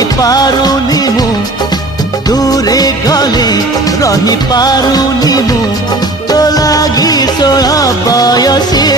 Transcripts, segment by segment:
रही पारुनी मु दूरे गले रही पारुनी मु तो लागी 16 बयसी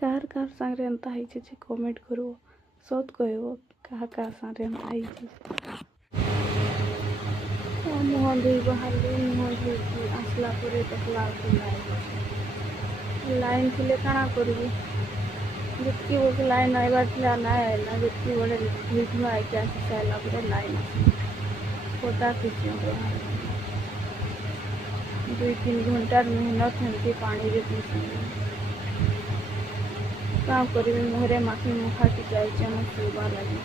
कार कार सांगे एंता है कमेंट करो सत कहब क्या सांगे मुह धोई बाहर मुह धोई आसला देखला लाइन थी काଣା करबी जितकी बोल लाइन आइबार थिला ना आइला जितकी बड़े मीटिंग आइके आसी साइला पर लाइन पता किसी 2-3 घंटार मेहनत हेमती पानी रे पीसी क्या करी मुहरे माखी मुखा टी जाइए शुवा लगे।